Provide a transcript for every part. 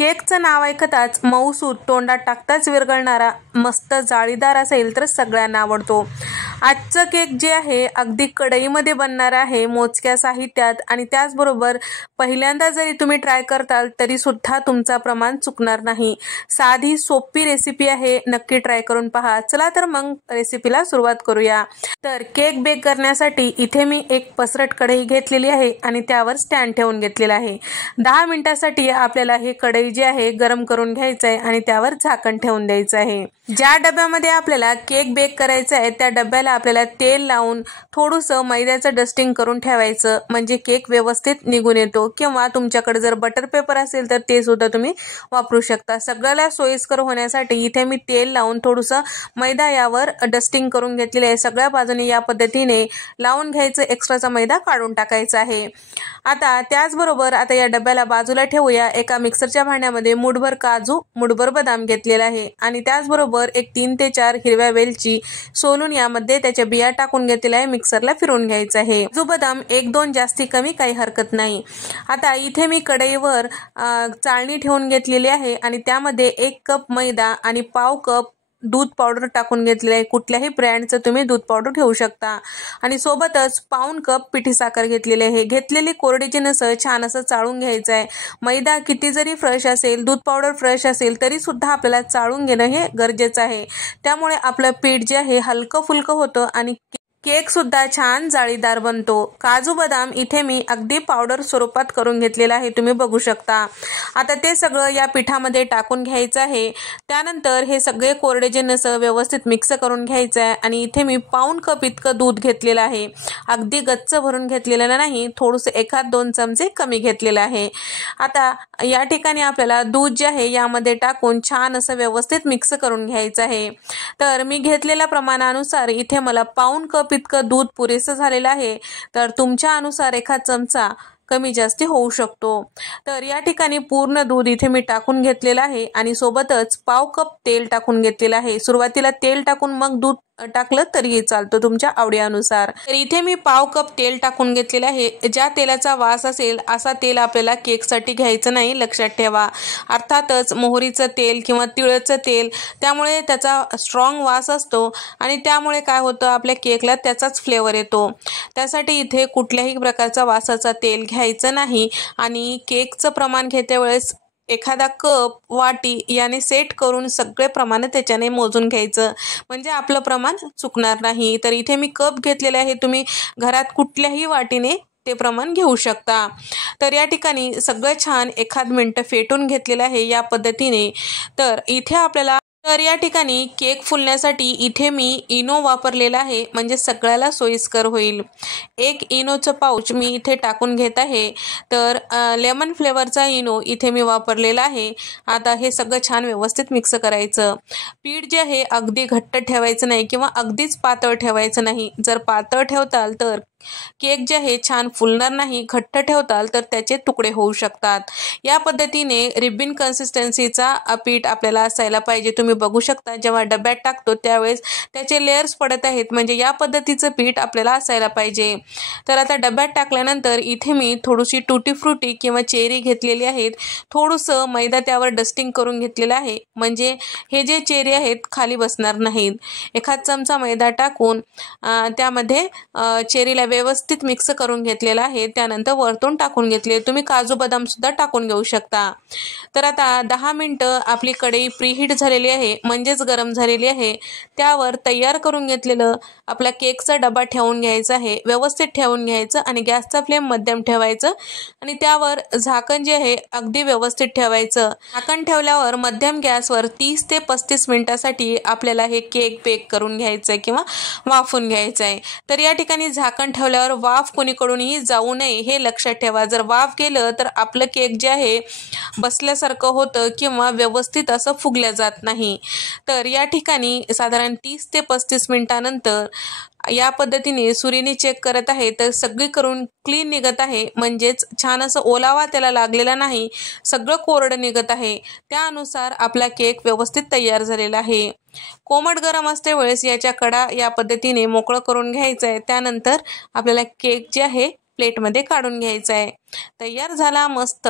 केकचं नाव ऐकताच मऊसूत तोंडात टाकताच विरघळणारा मस्त जाळीदार असेल तर सगळ्यांना आवडतो। आजचं केक जे आहे अगदी कढईमध्ये बनणार आहे मोजक्या साहित्यात आणि त्याचबरोबर पहिल्यांदा जरी तुम्ही ट्राय करताल तरी सुद्धा तुमचा प्रमाण चुकणार नाही। साधी सोपी रेसिपी आहे, नक्की ट्राय करून पहा। चला तर मग रेसिपीला सुरुवात करूया। तर केक बेक करण्यासाठी इथे मी एक पसरट कढई घेतलेली आहे आणि त्यावर स्टँड ठेवून घेतलेला आहे। 10 मिनिटांसाठी आपल्याला हे कढई जे आहे गरम करून घ्यायचं आहे आणि त्यावर झाकण ठेवून द्यायचं आहे। ज्या डब्यामध्ये आपल्याला केक बेक करायचा आहे त्या डब्याला आपल्याला तेल लावून थोडंसं मैद्याचं डस्टिंग करून ठेवायचं, म्हणजे केक व्यवस्थित निघून येतो। किंवा तुमच्याकडे जर बटर पेपर असेल तर ते सुद्धा तुम्ही वापरू शकता। सगळ्याला सोयीस्कर होण्यासाठी इथे मी तेल लावून थोडंसं मैदा यावर डस्टिंग करून घेतलेले आहे। सगळ्या बाजूने या पद्धतीने लावून घ्यायचं, एक्स्ट्राचा मैदा काढून टाकायचा आहे। आता त्याचबरोबर आता या डब्याला बाजूला ठेवूया। एका मिक्सरच्या भांड्यामध्ये मुठभर काजू, मुठभर बदाम घेतलेला आहे आणि त्याचबरोबर एक 3 ते 4 हिरव्या वेलची सोलून यामध्ये त्याच्या बिया टाकून घेतलेल्या आहे। मिक्सरला फिरवून घ्यायचं आहे। काजू बदाम 1-2 जास्ती कमी काही हरकत नाही। आता इथे मी कढईवर चाळणी ठेवून घेतलेली आहे आणि त्यामध्ये 1 कप मैदा आणि पाव कप दूध पावडर टाकून घेतलेले आहे। कुठल्याही ब्रँडचं तुम्ही दूध पावडर घेऊ शकता आणि सोबतच पाऊण कप पिठी साखर घेतलेली आहे। घेतलेली कोरडी जिन्नस छान असं चाळून घ्यायचं आहे। मैदा किती जरी फ्रेश असेल, दूध पावडर फ्रेश असेल तरी सुद्धा आपल्याला चाळून घेणं हे गरजेचं आहे। त्यामुळे आपलं पीठ जे आहे हलकं फुलकं होतं आणि केक सुद्धा छान जाळीदार बनतो। काजू बदाम इथे मी अगदी पावडर स्वरूपात करून घेतलेला आहे, तुम्ही बघू शकता। आता ते सगळं या पिठामध्ये टाकून घ्यायचं आहे। त्यानंतर हे सगळे कोरडे जिन्नस व्यवस्थित मिक्स करून घ्यायचं आहे आणि इथे मी पाऊण कप इतकं दूध घेतलेलं आहे। अगदी गच्च भरून घेतलेलं नाही, थोडंसं 1-2 चमचे कमी घेतलेलं आहे। आता या ठिकाणी आपल्याला दूध जे आहे यामध्ये टाकून छान असं व्यवस्थित मिक्स करून घ्यायचं आहे। तर मी घेतलेल्या प्रमाणानुसार इथे मला पाऊण कप इतकं दूध पुरेसं झालेलं आहे, तर तुमच्या अनुसार 1 चमचा कमी जास्ती होऊ शकतो। तर या ठिकाणी पूर्ण दूध इथे मी टाकून घेतलेलं आहे आणि सोबतच पाव कप तेल टाकून घेतलेलं आहे। सुरुवातीला तेल टाकून मग दूध टाकलं तरीही चालतं तुमच्या आवडीनुसार। तर इथे मी पाव कप तेल टाकून घेतलेलं आहे। ज्या तेलाचा वास असेल असा तेल आपल्याला केकसाठी घ्यायचं नाही, लक्षात ठेवा। अर्थातच मोहरीचं तेल किंवा तिळाचं तेल, त्यामुळे त्याचा स्ट्रॉंग वास असतो आणि त्यामुळे काय होतं आपल्या केकला त्याचाच फ्लेवर येतो। त्यासाठी इथे कुठल्याही प्रकारचा वासाचा तेल घ्यायचं नाही आणि केकचं प्रमाण घेते वेळेस एखादा कप, वाटी याने सेट करून सगळे प्रमाण त्याच्याने मोजून घ्यायचं, म्हणजे आपलं प्रमाण चुकणार नाही। तर इथे मी कप घेतलेले आहे, तुम्ही घरात कुठल्याही वाटीने ते प्रमाण घेऊ शकता। तर या ठिकाणी सगळं छान 1 मिनिट फेटून घेतलेलं आहे या पद्धतीने। तर इथे आपल्याला या ठिकाणी केक फुलण्यासाठी इथे मी इनो वापरलेला आहे, म्हणजे सगळ्याला सोयीस्कर होईल। 1 इनोचं पाऊच मी इथे टाकून घेत आहे। तर लेमन फ्लेवरचा इनो इथे मी वापरलेला आहे। आता हे सगळं छान व्यवस्थित मिक्स करायचं। पीठ जे आहे अगदी घट्ट ठेवायचं नाही किंवा अगदीच पातळ ठेवायचं नाही। जर पातळ ठेवताल तर केक जे आहे छान फुलणार नाही, घट्ट ठेवताल तर त्याचे तुकडे होऊ शकतात। या पद्धतीने रिबिन कन्सिस्टन्सीचा पीठ आपल्याला असायला पाहिजे। तुम्ही बघू शकता जेव्हा डब्यात टाकतो त्यावेळेस त्याचे लेयर्स पडत आहेत, म्हणजे या पद्धतीचं पीठ आपल्याला असायला पाहिजे। तर आता डब्यात टाकल्यानंतर इथे मी थोडीशी टुटी फ्रुटी किंवा चेरी घेतलेली आहेत, थोडंसं मैदा त्यावर डस्टिंग करून घेतलेलं आहे, म्हणजे हे जे चेरी आहेत खाली बसणार नाहीत। 1 चमचा मैदा टाकून त्यामध्ये चेरीला व्यवस्थित मिक्स करून घेतलेला आहे। त्यानंतर वरतून टाकून घेतले, तुम्ही काजू बदाम सुद्धा टाकून घेऊ शकता। तर आता 10 मिनिटं आपली कढई प्रीहीट झालेली आहे, म्हणजेच गरम झालेली आहे। त्यावर तयार करून घेतलेलं आपला केकचा डबा ठेवून घ्यायचा आहे, व्यवस्थित ठेवून घ्यायचं आणि गॅसचा फ्लेम मध्यम ठेवायचं आणि त्यावर झाकण जे आहे अगदी व्यवस्थित ठेवायचं। झाकण ठेवल्यावर मध्यम गॅसवर 30 ते 35 मिनिटांसाठी आपल्याला हे केक बेक करून घ्यायचं आहे किंवा वाफून घ्यायचं आहे। तर या ठिकाणी झाकण ठेवल्यावर वाफ कोणीकडूनही जाऊ नये हे लक्षात ठेवा। जर वाफ गेलं तर आपलं केक जे आहे बसल्यासारखं होतं किंवा व्यवस्थित असं फुगल्या जात नाही। तर या ठिकाणी साधारण 30 ते 35 मिनिटांनंतर या पद्धतीने सुरीने चेक करत आहे, तर सगळी करून क्लीन निघत आहे, म्हणजेच छान असं ओलावा त्याला लागलेला नाही, सगळं कोरडं निघत आहे। त्यानुसार आपला केक व्यवस्थित तयार झालेला आहे। कोमट गरम असते वेळेस याच्या कडा या पद्धतीने मोकळं करून घ्यायचं आहे। त्यानंतर आपल्याला केक जे आहे प्लेटमध्ये काढून घ्यायचा आहे। तयार झाला मस्त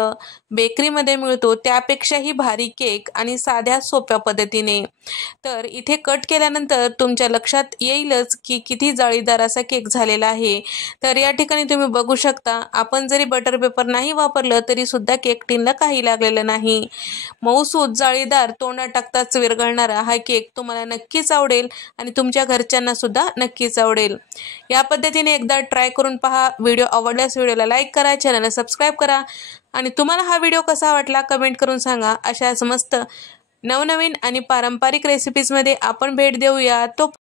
बेकरीमध्ये मिळतो त्यापेक्षाही भारी केक आणि साध्या सोप्या पद्धतीने। तर इथे कट केल्यानंतर तुमच्या लक्षात येईलच की किती जाळीदार असा केक झालेला आहे। तर या ठिकाणी तुम्ही बघू शकता, आपण जरी बटर पेपर नाही वापरलं तरी सुद्धा केक टिनला काही लागलेलं नाही। मऊसूत जाळीदार तोंडात टाकताच विरघळणारा हा केक तुम्हाला नक्कीच आवडेल आणि तुमच्या घरच्यांना सुद्धा नक्कीच आवडेल। या पद्धतीने एकदा ट्राय करून पहा। व्हिडिओ आवडल्यास व्हिडिओला लाईक करा, चॅनलला सबस्क्राईब करा आणि तुम्हाला हा व्हिडिओ कसा वाटला कमेंट करून सांगा। अशाच मस्त नवनवीन आणि पारंपरिक रेसिपीजमध्ये आपण भेट देऊया। तो